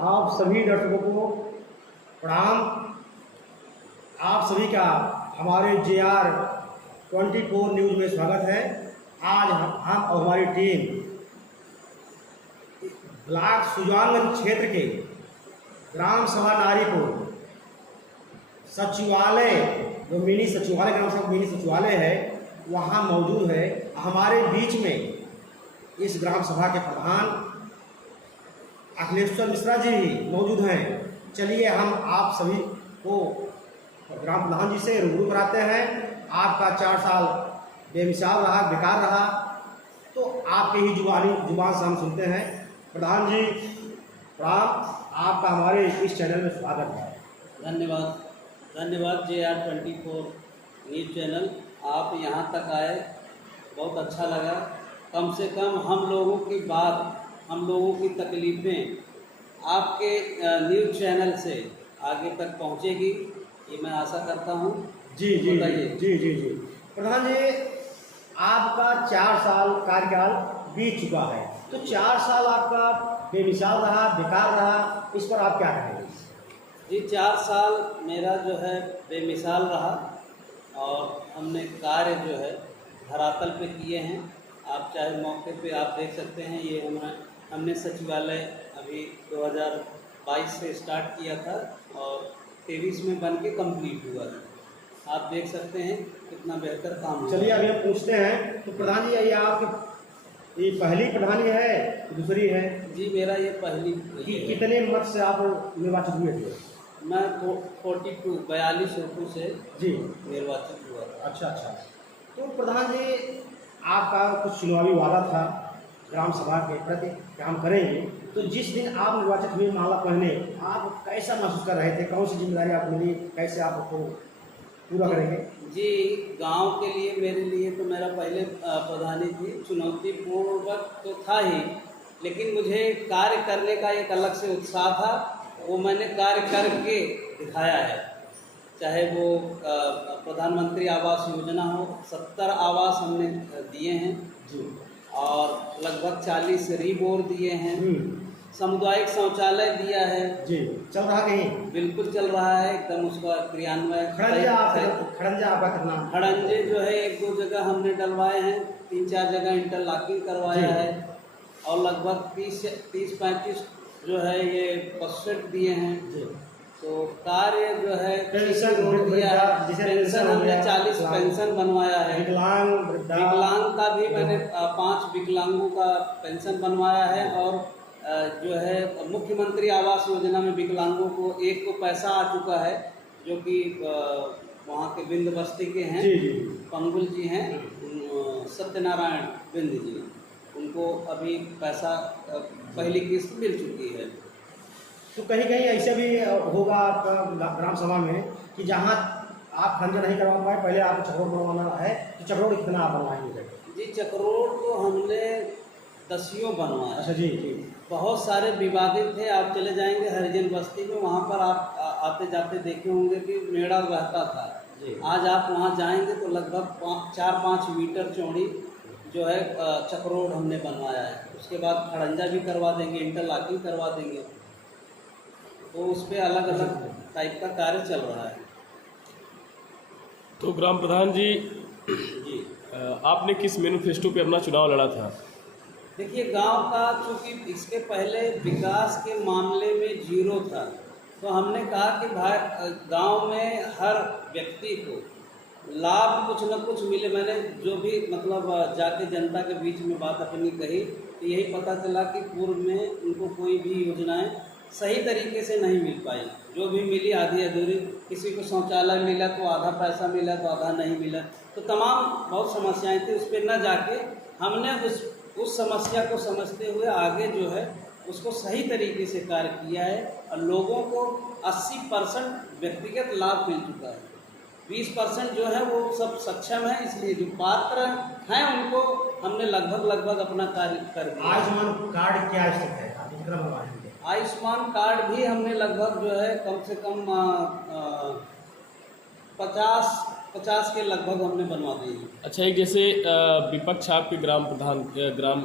आप सभी दर्शकों को प्रणाम। आप सभी का हमारे JR24 न्यूज़ में स्वागत है। आज हम और हमारी टीम ब्लॉक सुजानगंज क्षेत्र के ग्राम सभा नारीपुर सचिवालय, जो मिनी सचिवालय ग्राम सभा मिनी सचिवालय है, वहाँ मौजूद है। हमारे बीच में इस ग्राम सभा के प्रधान अखिलेश्वर मिश्रा जी मौजूद हैं। चलिए हम आप सभी को ग्राम प्रधान जी से रूबरू कराते हैं। आपका 4 साल बेमिसाल रहा, बेकार रहा, तो आपके ही जुबान से हम सुनते हैं। प्रधान जी प्रणाम, आपका हमारे इस चैनल में स्वागत है। धन्यवाद JR24 न्यूज़ चैनल, आप यहाँ तक आए, बहुत अच्छा लगा। कम से कम हम लोगों की बात, हम लोगों की तकलीफ़ें आपके न्यूज़ चैनल से आगे तक पहुँचेगी, ये मैं आशा करता हूँ। जी जी जी जी जी प्रधान जी, आपका 4 साल कार्यकाल बीत चुका है, तो 4 साल आपका बेमिसाल रहा, बेकार रहा, इस पर आप क्या कहेंगे? जी, 4 साल मेरा जो है बेमिसाल रहा और हमने कार्य जो है धरातल पे किए हैं। आप चाहे मौके पे आप देख सकते हैं, ये हमने सचिवालय अभी 2022 से स्टार्ट किया था और 23 में बन के कम्प्लीट हुआ है। आप देख सकते हैं कितना बेहतर काम हुआ। चलिए अभी हम पूछते हैं, तो प्रधान जी ये आपकी ये पहली प्रधानी है, दूसरी है? जी, मेरा ये पहली। कितने मत से आप निर्वाचित हुए थे? मैं 42 वोटों से जी निर्वाचित हुआ था। अच्छा। तो प्रधान जी, आपका कुछ चुनावी वादा था ग्राम सभा के प्रति कि हम करेंगे, तो जिस दिन आप निर्वाचित हुए माला पहने, आप कैसा महसूस कर रहे थे? कौन सी जिम्मेदारी आपको मिली, कैसे आप उसको पूरा करेंगे? जी, गांव के लिए, मेरे लिए तो मेरा पहले प्रधानी थी, चुनौतीपूर्वक तो था ही, लेकिन मुझे कार्य करने का एक अलग से उत्साह था। वो मैंने कार्य करके दिखाया है। चाहे वो प्रधानमंत्री आवास योजना हो, 70 आवास हमने दिए हैं जी, और लगभग 40 रीबोर दिए हैं। सामुदायिक शौचालय दिया है। जी, चल रहा कहीं? बिल्कुल चल रहा है, एकदम उसका क्रियान्वयन। खड़ंजा आपका कितना? खड़ंजे जो है 1-2 जगह हमने डलवाए हैं, 3-4 जगह इंटरलॉकिंग करवाया है और लगभग 30-35 जो है ये बसेट दिए हैं। जी। तो कार्य जो है पेंशन दिया है, पेंशन हमने 40 पेंशन बनवाया है। विकलांग का भी मैंने 5 विकलांगों का पेंशन बनवाया है और जो है मुख्यमंत्री आवास योजना में विकलांगों को एक को पैसा आ चुका है, जो कि वहाँ के बिंद बस्ती के हैं। जी। पंगुल जी हैं, सत्यनारायण बिंद जी, उनको अभी पैसा पहली किस्त मिल चुकी है। तो कहीं ऐसा भी होगा आपका ग्राम सभा में कि जहाँ आप खंजर नहीं करवा पाए, पहले आपको चक्रोड़ बनवाना है, तो चक्रोड़ कितना आप बनवाएंगे? जी, चक्रोड़ तो हमने 10 बनवाया। अच्छा जी। बहुत सारे विवादित थे। आप चले जाएंगे हरिजन बस्ती में, वहाँ पर आप आते जाते देखे होंगे कि मेड़ा रहता था। आज आप वहाँ जाएंगे तो लगभग 4-5 मीटर चौड़ी जो है चक्रोड़ हमने बनवाया है। उसके बाद खड़ंजा भी करवा देंगे, इंटरलॉकिंग करवा देंगे, तो उस पर अलग अलग टाइप का कार्य चल रहा है। तो ग्राम प्रधान जी, आपने किस मैनिफेस्टो पे अपना चुनाव लड़ा था? देखिए, गांव का चूँकि इसके पहले विकास के मामले में जीरो था, तो हमने कहा कि भाई गांव में हर व्यक्ति को लाभ कुछ न कुछ मिले। मैंने जो भी मतलब जाके जनता के बीच में बात अपनी कही, तो यही पता चला कि पूर्व में उनको कोई भी योजनाएं सही तरीके से नहीं मिल पाई। जो भी मिली आधी अधूरी, किसी को शौचालय मिला तो आधा पैसा मिला तो आधा नहीं मिला, तो तमाम बहुत समस्याएं थी। उस पर न जाके हमने उस समस्या को समझते हुए आगे जो है उसको सही तरीके से कार्य किया है और लोगों को 80% व्यक्तिगत लाभ मिल चुका है। 20% जो है वो सब सक्षम है, इसलिए जो पात्र हैं उनको हमने लगभग अपना कार्य कर दिया। आयुष्मान कार्ड क्या स्थिति है? आप कितना बनवाएंगे? आयुष्मान कार्ड भी हमने लगभग जो है कम से कम 50 के लगभग हमने बनवा दिए। अच्छा, एक जैसे विपक्ष आपके ग्राम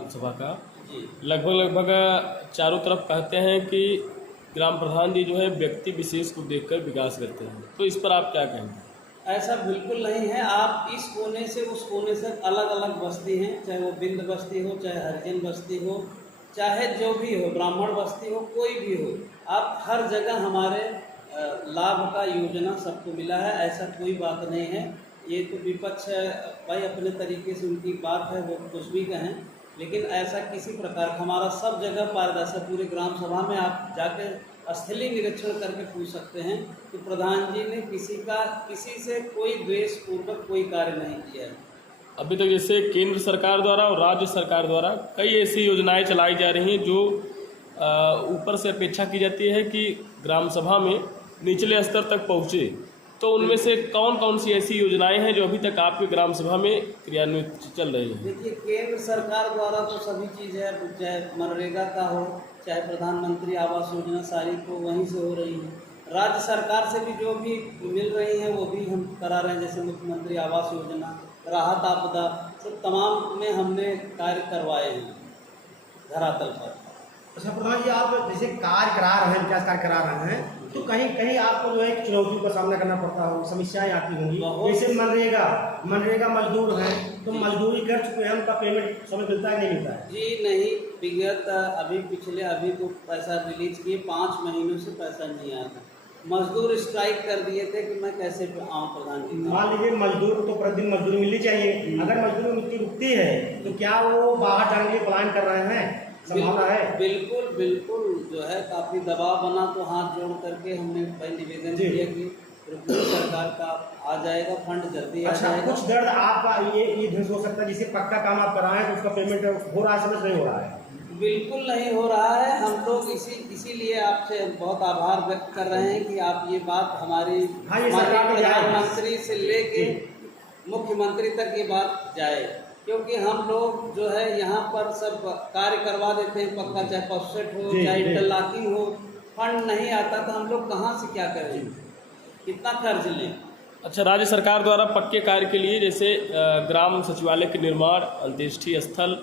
सभा का जी, लगभग चारों तरफ कहते हैं कि ग्राम प्रधान जी जो है व्यक्ति विशेष को देखकर विकास करते हैं, तो इस पर आप क्या कहेंगे? ऐसा बिल्कुल नहीं है। आप इस कोने से उस कोने से अलग अलग बस्ती हैं, चाहे वो बिंद बस्ती हो, चाहे हरिजन बस्ती हो, चाहे जो भी हो, ब्राह्मण बस्ती हो, कोई भी हो, आप हर जगह हमारे लाभ का योजना सबको मिला है। ऐसा कोई बात नहीं है। ये तो विपक्ष है भाई, अपने तरीके से उनकी बात है, वो कुछ भी कहें, लेकिन ऐसा किसी प्रकार का हमारा सब जगह पारदर्शी, पूरे ग्राम सभा में आप जाकर स्थलीय निरीक्षण करके पूछ सकते हैं कि प्रधान जी ने किसी से कोई द्वेष पूर्वक कोई कार्य नहीं किया है। अभी तक जैसे केंद्र सरकार द्वारा और राज्य सरकार द्वारा कई ऐसी योजनाएं चलाई जा रही हैं जो ऊपर से अपेक्षा की जाती है कि ग्राम सभा में निचले स्तर तक पहुँचे, तो उनमें से कौन कौन सी ऐसी योजनाएं हैं जो अभी तक आपके ग्राम सभा में क्रियान्वित चल रही हैं? देखिए, केंद्र सरकार द्वारा तो सभी चीज़ है, चाहे मनरेगा का हो, चाहे प्रधानमंत्री आवास योजना, सारी तो वहीं से हो रही है। राज्य सरकार से भी जो भी मिल रही हैं वो भी हम करा रहे हैं, जैसे मुख्यमंत्री आवास योजना, राहत आपदा, सब तमाम में हमने कार्य करवाए हैं धरातल पर। अच्छा प्रधान जी, आप जैसे कार्य करा रहे हैं, विकास कार्य करा रहे हैं, तो कहीं कहीं आपको जो है चुनौतियों का सामना करना पड़ता हो, समस्याएं आती होंगी। जैसे मनरेगा मजदूर हैं, तो मजदूरी कर चुके हैं, उनका पेमेंट समय मिलता है नहीं मिलता है? जी नहीं, विगत अभी तो पैसा रिलीज किए, 5 महीनों से पैसा नहीं आया था। मजदूर स्ट्राइक कर दिए थे कि मैं कैसे आऊँ प्रधान जी। मान लीजिए मजदूर को तो प्रतिदिन मजदूरी मिलनी चाहिए, अगर मजदूरी मिलती रुकती है तो क्या वो बाहर जाने के लिए प्लान कर रहे हैं? संभावना है? बिल्कुल जो है काफ़ी दबाव बना, तो हाथ जोड़ करके हमने भाई निवेदन किया कि सरकार का आ जाएगा फंड, जल्दी आ जाएगा। कुछ दर्द आपका ये ध्वस्त हो सकता है, जिसे पक्का काम आप कराएं तो उसका पेमेंट हो रहा है, समझ नहीं हो रहा है? बिल्कुल नहीं हो रहा है। हम लोग इसीलिए आपसे बहुत आभार व्यक्त कर रहे हैं कि आप ये बात हमारी प्रधानमंत्री से लेके मुख्यमंत्री तक ये बात जाए, क्योंकि हम लोग जो है यहाँ पर सब कार्य करवा देते हैं पक्का, चाहे पफसेट हो, चाहे इंटरलॉकिंग हो, फंड नहीं आता तो हम लोग कहाँ से क्या करें, कितना खर्च लें। अच्छा, राज्य सरकार द्वारा पक्के कार्य के लिए जैसे ग्राम सचिवालय के निर्माण, अंत्येष्टि स्थल,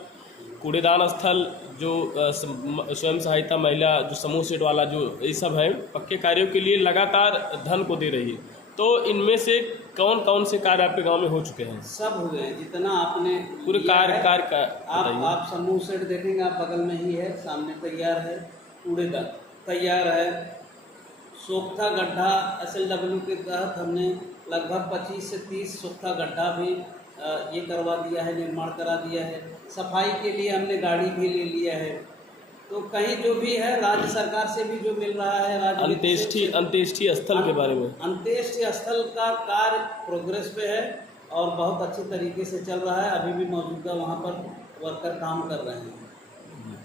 कूड़ेदान स्थल, जो स्वयं सहायता महिला जो समूह सेट वाला जो ये सब है, पक्के कार्यों के लिए लगातार धन को दे रही है, तो इनमें से कौन कौन से कार्य आपके गांव में हो चुके हैं? सब हो गए, जितना आपने पूरे कार्य का आप समूह सेट देखेंगे, आप बगल में ही है, सामने तैयार है, कूड़ेदान तैयार है, सोख्ता गड्ढा SLW के तहत हमने लगभग 25 से 30 सोख्ता गड्ढा भी ये करवा दिया है, निर्माण करा दिया है। सफाई के लिए हमने गाड़ी भी ले लिया है। तो कहीं जो भी है राज्य सरकार से भी जो मिल रहा है, अंत्येष्टि स्थल के बारे में, अंत्येष्टि स्थल का कार्य प्रोग्रेस पे है और बहुत अच्छे तरीके से चल रहा है। अभी भी मौजूदा वहाँ पर वर्कर काम कर रहे हैं,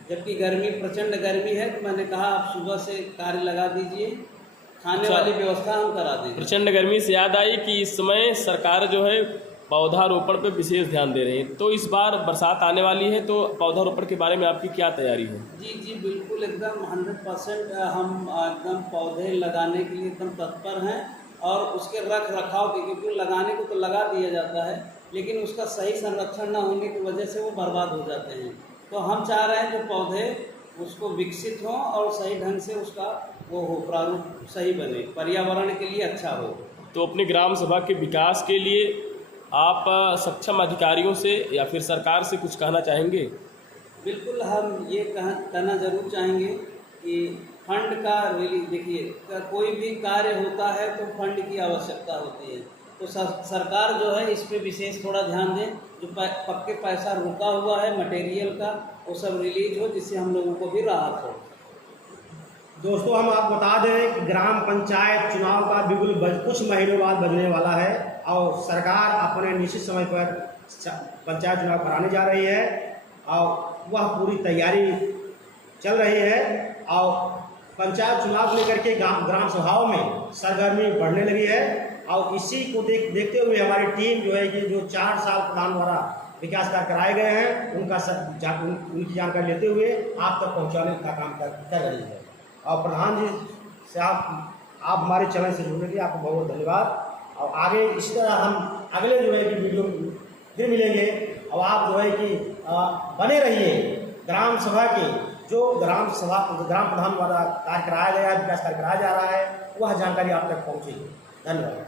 जबकि गर्मी, प्रचंड गर्मी है, तो मैंने कहा आप सुबह से कार्य लगा दीजिए, खाने वाली व्यवस्था हम करा देंगे। प्रचंड गर्मी से याद आई कि इस समय सरकार जो है पौधारोपण पे विशेष ध्यान दे रही है, तो इस बार बरसात आने वाली है, तो पौधारोपण के बारे में आपकी क्या तैयारी है? जी बिल्कुल, एकदम 100% हम एकदम पौधे लगाने के लिए एकदम तत्पर हैं, और उसके रख रखाव के, क्योंकि लगाने को तो लगा दिया जाता है, लेकिन उसका सही संरक्षण न होने की वजह से वो बर्बाद हो जाते हैं। तो हम चाह रहे हैं कि पौधे उसको विकसित हों और सही ढंग से उसका वो हो, प्रारूप सही बने, पर्यावरण के लिए अच्छा हो। तो अपने ग्राम सभा के विकास के लिए आप सक्षम अधिकारियों से या फिर सरकार से कुछ कहना चाहेंगे? बिल्कुल, हम ये कहना जरूर चाहेंगे कि फंड का देखिए, कोई भी कार्य होता है तो फंड की आवश्यकता होती है, तो सरकार जो है इस पे विशेष थोड़ा ध्यान दें, जो पक्के पैसा रुका हुआ है मटेरियल का, वो सब रिलीज हो, जिससे हम लोगों को भी राहत हो। दोस्तों, हम आपको बता दें कि ग्राम पंचायत चुनाव का बिल्कुल कुछ महीनों बाद बजने वाला है, और सरकार अपने निश्चित समय पर पंचायत चुनाव कराने जा रही है, और वह पूरी तैयारी चल रही है, और पंचायत चुनाव लेकर के ग्राम सभाओं में सरगर्मी बढ़ने लगी है। और इसी को देखते हुए हमारी टीम जो है कि जो 4 साल प्रधान द्वारा विकास कार्य कराए गए हैं, उनकी जानकारी लेते हुए आप तक पहुँचाने का काम कर रही है। और प्रधान जी से आप हमारे चैनल से जुड़ने के लिए आपको बहुत बहुत धन्यवाद। और आगे इसी तरह हम अगले जो है कि वीडियो फिर मिलेंगे, और आप जो है कि बने रहिए ग्राम सभा के जो ग्राम प्रधान द्वारा कार्य कराया गया है, विकास कार्य कराया जा रहा है, वह जानकारी आप तक पहुँचेगी। धन्यवाद।